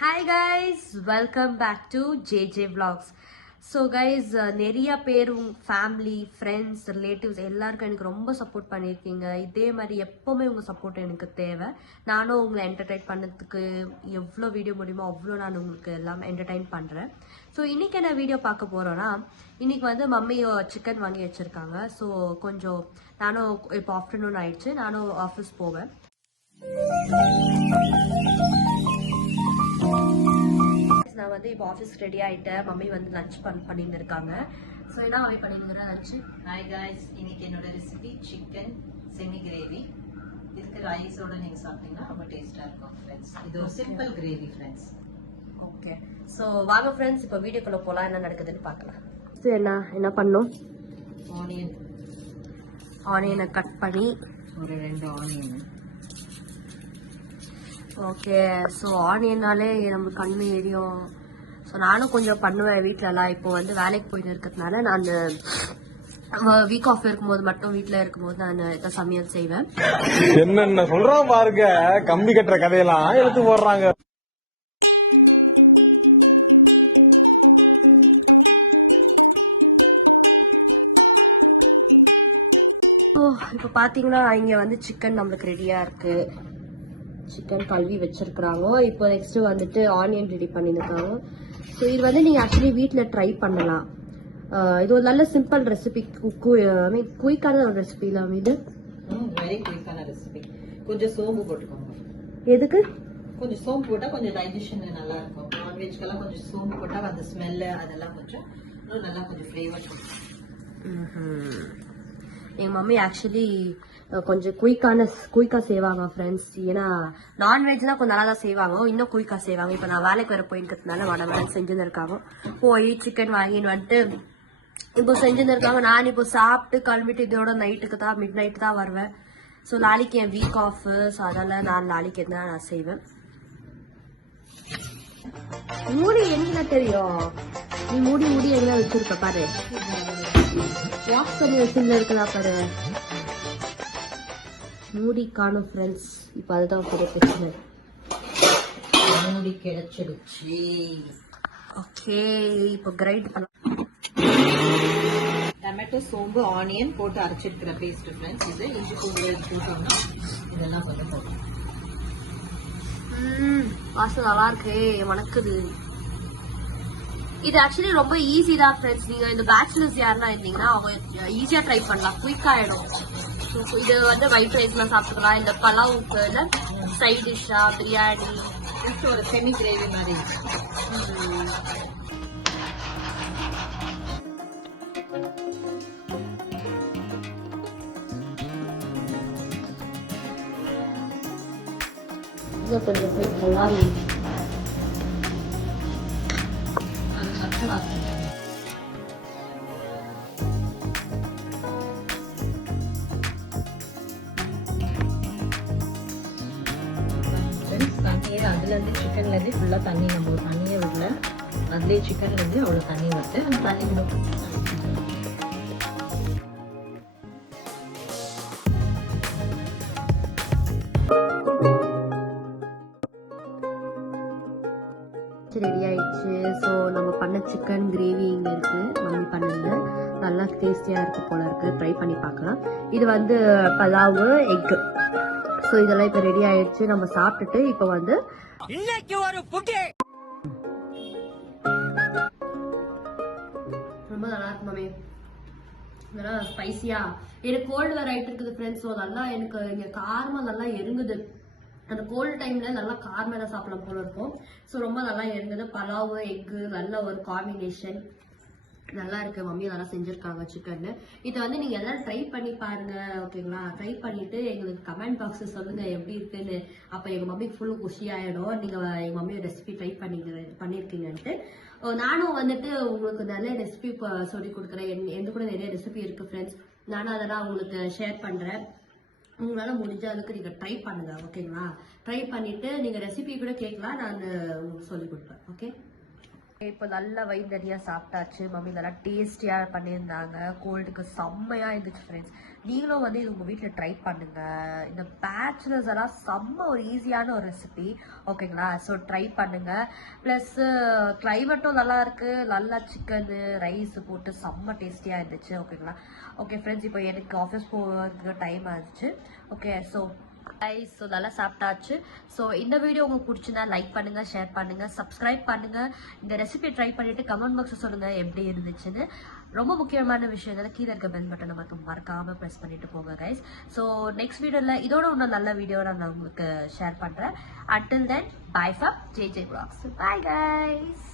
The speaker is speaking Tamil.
Hi guys, welcome back to JJ Vlogs. So guys, நிறைய பேர் ஃபேமிலி ஃப்ரெண்ட்ஸ் ரிலேட்டிவ்ஸ் எல்லாருக்கும் எனக்கு ரொம்ப சப்போர்ட் பண்ணியிருக்கீங்க. இதே மாதிரி எப்போவுமே உங்கள் சப்போர்ட் எனக்கு தேவை. நானும் உங்களை என்டர்டைன் பண்ணதுக்கு எவ்வளோ வீடியோ முடியுமோ அவ்வளோ நான் உங்களுக்கு எல்லாம் என்டர்டைன் பண்ணுறேன். ஸோ இன்றைக்கி என்ன வீடியோ பார்க்க போகிறோன்னா, இன்றைக்கி வந்து மம்மி சிக்கன் வாங்கி வச்சுருக்காங்க. ஸோ கொஞ்சம் நானும் இப்போ ஆஃப்டர்நூன் ஆயிடுச்சு, நானும் ஆஃபீஸ் போவேன். நான் வந்து இப்போ ஆஃபீஸ் ரெடி ஆகிட்டேன். மம்மி வந்து லஞ்ச் பண்ணிட்டு இருக்காங்க. ஸோ என்ன அவை பண்ணிருக்கிற லஞ்ச்? ஹாய் காய்ஸ், இன்னைக்கு என்னோட ரெசிபி சிக்கன் செமி கிரேவி. இதுக்கு ரைஸோட நீங்கள் சாப்பிட்டீங்கன்னா ரொம்ப டேஸ்டாக இருக்கும் ஃப்ரெண்ட்ஸ். இது ஒரு simple gravy friends. Okay, so வாங்க ஃப்ரெண்ட்ஸ், இப்போ வீடியோக்குள்ளே போகலாம், என்ன நடக்குதுன்னு பார்க்கலாம். ஸோ என்ன பண்ணோம்? ஆனியனை கட் பண்ணி ஒரு 2 ஆனியன். ஓகே, ஸோ ஆனியன்னாலே நம்ம கண்ணு எரியும். ஸோ நானும் கொஞ்சம் பண்ணுவேன் வீட்டிலலாம். இப்போ வந்து வேலைக்கு போயிட்டு இருக்கிறதுனால நான் வீக் ஆஃப் இருக்கும்போது மட்டும் வீட்டில் இருக்கும்போது நான் இதை சமையல் செய்வேன். என்னென்ன சொல்றான் பாருங்க, கம்பி கட்டுற கதையெல்லாம் எடுத்து போடுறாங்க. இப்போ பார்த்தீங்கன்னா இங்கே வந்து சிக்கன் நம்மளுக்கு ரெடியாக இருக்கு. சிக்கன் கழுவி வச்சிருக்கிறாங்க. இப்போ நெக்ஸ்ட் வந்துட்டு ஆனியன் ரெடி பண்ணியிருக்காங்க. ஸோ இது வந்து நீங்கள் ஆக்சுவலி வீட்டில் ட்ரை பண்ணலாம். இது ஒரு நல்ல சிம்பிள் ரெசிபி, குயிக்கான ஒரு ரெசிபி இல்லாம இது வெரி குயிக்கான ரெசிபி. கொஞ்சம் சோம்பு போட்டுக்கோங்க. எதுக்கு? கொஞ்சம் சோம்பு போட்டால் கொஞ்சம் டைஜஷன் நல்லா இருக்கும். நான்வெஜ்க்கெல்லாம் கொஞ்சம் சோம்பு போட்டால் அந்த ஸ்மெல்லு அதெல்லாம் கொஞ்சம் நல்லா கொஞ்சம் ஃப்ளேவர் கொடுக்கும். எங்கள் மம்மி ஆக்சுவலி கொஞ்சம் குயிக்காக செய்வாங்க ஃப்ரெண்ட்ஸ். ஏன்னா நான்வெஜ்னா கொஞ்சம் நல்லா தான் செய்வாங்க, இன்னும் குயிக்காக செய்வாங்க. இப்போ நான் வேலைக்கு வர போயிருக்கிறதுனால வட செஞ்சுன்னு இருக்காங்க. போய் சிக்கன் வாங்கின்னு வந்துட்டு இப்போ செஞ்சுன்னு இருக்காங்க. நான் இப்போ சாப்பிட்டு கிளம்பிட்டு இதோட நைட்டுக்கு தான் மிட் நைட்டு தான் வருவேன். ஸோ நாளைக்கு என் வீக் ஆஃப். ஸோ அதெல்லாம் நான் நாளைக்கு என்ன நான் செய்வேன். மூடி என்ன தெரியும், நீ மூடி எங்க வச்சிருக்க பாரு, வாஷ் பண்ணி வச்சுல இருக்குதா பாரு. மூடி காணும் ஃப்ரெண்ட்ஸ். இப்போ அதுதான் பெரிய பிரச்சனை. மூடி கிடைச்சிடுச்சு. ஓகே, இப்போ கிரைண்ட் பண்ணலாம். டொமேட்டோ, சோம்பு, ஆனியன் போட்டு அரைச்சிருக்கிற பேஸ்ட் ஃப்ரெண்ட்ஸ். இது இஞ்சி பூண்டு போட்டோம்னா இதெல்லாம் கொஞ்சம் போட்டோம். வாசம் நல்லா இருக்கு, மணக்குது. இது ஆக்சுவலி ரொம்ப ஈஸி தான் ஃப்ரெண்ட்ஸ். நீங்க இந்த பேச்சுலர்ஸ் யாருன்னா இருந்தீங்கன்னா அவங்க ஈஸியா ட்ரை பண்ணலாம், குயிக் ஆயிடும். இது வந்து ஒயிட் ரைஸ்லாம் சாப்பிட்டுக்கலாம், இந்த பலாவுக்கு இல்லை சைட் டிஷ்ஷா பிரியாணி, ஒரு செமி கிரேவி மாதிரி. கொஞ்சம் நல்லா அதுலேருந்து சிக்கன்லேருந்து ஃபுல்லாக தண்ணி நம்ம தண்ணியை விடல, அதுலேயே சிக்கன்லேருந்து அவ்வளோ தண்ணி வருது. அந்த தண்ணி விடும். ரெடி ஆயிடுச்சு. ஸோ நம்ம பண்ண சிக்கன் கிரேவி இங்கே இருக்கு, மம்மி பண்ணது நல்லா டேஸ்டியா இருக்கு போல இருக்கு. ட்ரை பண்ணி பார்க்கலாம். இது வந்து பலாவு எக். ஸோ இதெல்லாம் இப்போ ரெடி ஆயிடுச்சு. நம்ம சாப்பிட்டுட்டு இப்போ வந்து ரொம்ப நல்லா இருக்கு மம்மி, நல்லா ஸ்பைசியா. எனக்கு கோல்டு வேற ஆயிட்டு இருக்குது ஃப்ரெண்ட்ஸ். ஸோ நல்லா எனக்கு இங்க காரமா நல்லா எருங்குது. அந்த கோல்டு டைம்ல நல்லா காரமா தான் சாப்பிடலாம் போல இருக்கும். ஸோ ரொம்ப நல்லா எருங்குது. பலாவு எக்கு நல்ல ஒரு காம்பினேஷன், நல்லா இருக்கு. மம்மி நல்லா செஞ்சிருக்காங்க சிக்கன். இதை வந்து நீங்க எல்லாம் ட்ரை பண்ணி பாருங்க, ஓகேங்களா? ட்ரை பண்ணிட்டு எங்களுக்கு கமெண்ட் பாக்ஸ் சொல்லுங்க எப்படி இருக்குன்னு. அப்ப எங்க மம்மி ஃபுல் குஷி ஆயிடும், நீங்க எங்க மம்மி ரெசிபி ட்ரை பண்ணிருக்கீங்கன்ட்டு. நானும் வந்துட்டு உங்களுக்கு நல்ல ரெசிபி சொல்லி கொடுக்குறேன். எந்த கூட நிறைய ரெசிபி இருக்கு ஃப்ரெண்ட்ஸ். நானும் அதெல்லாம் உங்களுக்கு ஷேர் பண்றேன். உங்களால முடிஞ்ச அளவுக்கு நீங்க ட்ரை பண்ணுங்க, ஓகேங்களா? ட்ரை பண்ணிட்டு நீங்க ரெசிபி கூட கேட்கலாம், நான் உங்களுக்கு சொல்லி கொடுப்பேன். ஓகே, இப்போ நல்லா வயிறு நிறையா சாப்பிட்டாச்சு. மம்மி நல்லா டேஸ்டியாக பண்ணியிருந்தாங்க. கோல்டுக்கு செம்மையாக இருந்துச்சு ஃப்ரெண்ட்ஸ். நீங்களும் வந்து இது உங்கள் வீட்டில் ட்ரை பண்ணுங்க. இந்த பேச்சுலர்ஸ் எல்லாம் செம்ம ஒரு ஈஸியான ஒரு ரெசிபி, ஓகேங்களா? ஸோ ட்ரை பண்ணுங்க. ப்ளஸ் கிளைமேட்டும் நல்லா இருக்கு. நல்லா சிக்கனு ரைஸ் போட்டு செம்ம டேஸ்டியாக இருந்துச்சு, ஓகேங்களா? ஓகே ஃப்ரெண்ட்ஸ், இப்போ எனக்கு ஆஃபீஸ் போகிறதுக்கு டைம் ஆச்சு. ஓகே, ஸோ ஸோ நல்லா சாப்பிட்டாச்சு. ஸோ இந்த வீடியோ உங்களுக்கு பிடிச்சிருந்தா லைக் பண்ணுங்க, ஷேர் பண்ணுங்க, சப்ஸ்கிரைப் பண்ணுங்க. இந்த ரெசிபி ட்ரை பண்ணிட்டு கமெண்ட் பாக்ஸ் சொல்லுங்க எப்படி இருந்துச்சுன்னு. ரொம்ப முக்கியமான விஷயம் என்னன்னா கீழே இருக்க பெல் பட்டனை மட்டும் மறக்காம ப்ரெஸ் பண்ணிட்டு போங்க கைஸ். ஸோ நெக்ஸ்ட் வீடியோல இதோட இன்னும் நல்ல வீடியோ நான் உங்களுக்கு ஷேர் பண்றேன். Until then, bye from JJ Vlogs. Bye guys.